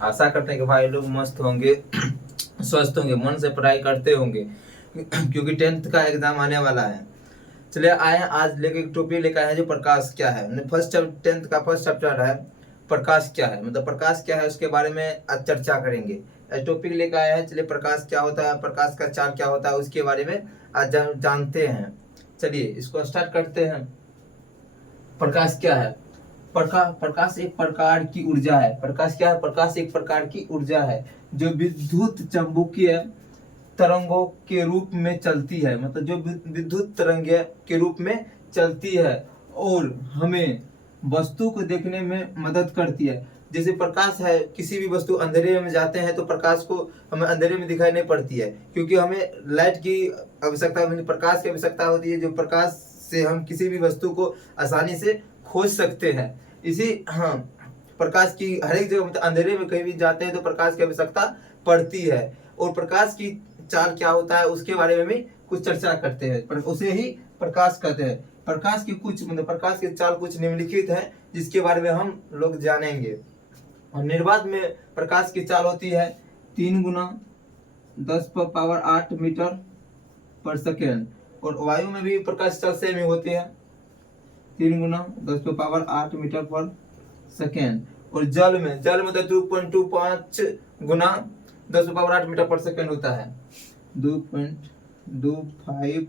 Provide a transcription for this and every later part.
आशा करते हैं कि भाई लोग मस्त होंगे, स्वस्थ होंगे, मन से पढ़ाई करते होंगे क्योंकि 10th का एग्जाम आने वाला है। चलिए आए हैं, आज लेके एक टॉपिक लेकर आए हैं जो प्रकाश क्या है। फर्स्ट 10th का फर्स्ट चैप्टर है प्रकाश क्या है, मतलब प्रकाश क्या है उसके बारे में आज चर्चा करेंगे। टॉपिक लेकर आए हैं, चलिए प्रकाश क्या होता है, प्रकाश का चाल क्या होता है उसके बारे में आज जानते हैं। चलिए इसको स्टार्ट करते हैं। प्रकाश क्या है? प्रकाश एक प्रकार की ऊर्जा है। प्रकाश क्या है? प्रकाश एक प्रकार की ऊर्जा है जो विद्युत चुंबकीय तरंगों के रूप में चलती है, मतलब जो विद्युत तरंग के रूप में चलती है और हमें वस्तु को देखने में मदद करती है। जैसे प्रकाश है, किसी भी वस्तु अंधेरे में जाते हैं तो प्रकाश को हमें अंधेरे में दिखाई नहीं पड़ती है, क्योंकि हमें लाइट की आवश्यकता, प्रकाश की आवश्यकता होती है, जो प्रकाश से हम किसी भी वस्तु को आसानी से खोज सकते हैं। इसी हाँ, प्रकाश की हर एक जगह, मतलब अंधेरे में कहीं भी जाते हैं तो प्रकाश की आवश्यकता पड़ती है। और प्रकाश की चाल क्या होता है उसके बारे में भी कुछ चर्चा करते हैं, पर उसे ही प्रकाश कहते हैं। प्रकाश की कुछ, मतलब प्रकाश की चाल कुछ निम्नलिखित है जिसके बारे में हम लोग जानेंगे। और निर्वात में प्रकाश की चाल होती है 3 गुना 10⁻8 मीटर पर सेकेंड। और वायु में भी प्रकाश चाल सेम ही होती है, 3 गुना 10⁻8 मीटर पर सेकेंड। और जल में तो 2.25 गुना 10⁻8 मीटर पर सेकेंड होता है, 2.25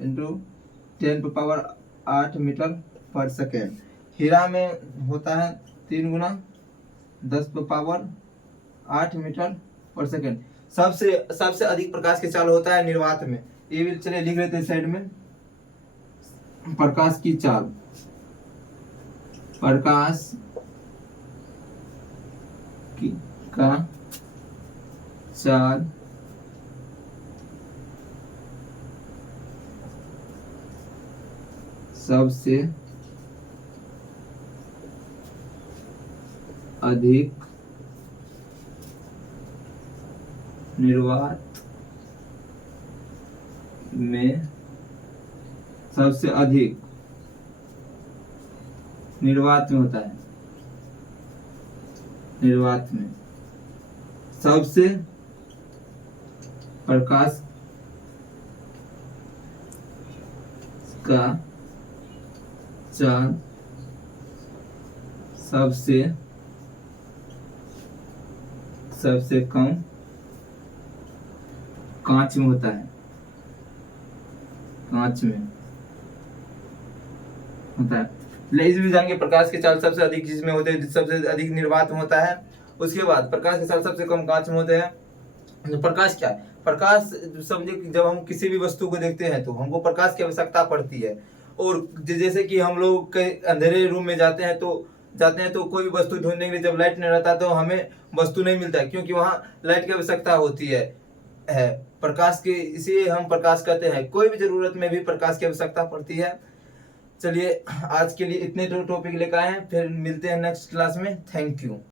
इंटू 10⁻8 मीटर पर सेकेंड। हीरा में होता है 3 गुना 10⁻8 मीटर पर सेकेंड। सबसे अधिक प्रकाश की चाल होता है निर्वात में। ये भी चलिए लिख लेते हैं साइड में। प्रकाश की चाल, प्रकाश का चाल सबसे अधिक निर्वात में, सबसे अधिक निर्वात में होता है, निर्वात में सबसे प्रकाश का चाल सबसे कम कांच में होता है, कांच में होता है। इसमें जानेंगे प्रकाश की चाल सबसे अधिक जिसमें होते हैं, सबसे अधिक निर्वात में होता है। उसके बाद प्रकाश की चाल सबसे कम कांच में होते हैं। तो प्रकाश क्या है? प्रकाश समझे कि जब हम किसी भी वस्तु को देखते हैं तो हमको प्रकाश की आवश्यकता पड़ती है। और जैसे कि हम लोग कई अंधेरे रूम में जाते हैं तो कोई भी वस्तु ढूंढने के लिए जब लाइट नहीं रहता तो हमें वस्तु नहीं मिलता है, क्योंकि वहाँ लाइट की आवश्यकता होती है प्रकाश की। इसीलिए हम प्रकाश कहते हैं, कोई भी जरूरत में भी प्रकाश की आवश्यकता पड़ती है। चलिए आज के लिए इतने टॉपिक लेकर आए हैं, फिर मिलते हैं नेक्स्ट क्लास में। Thank you.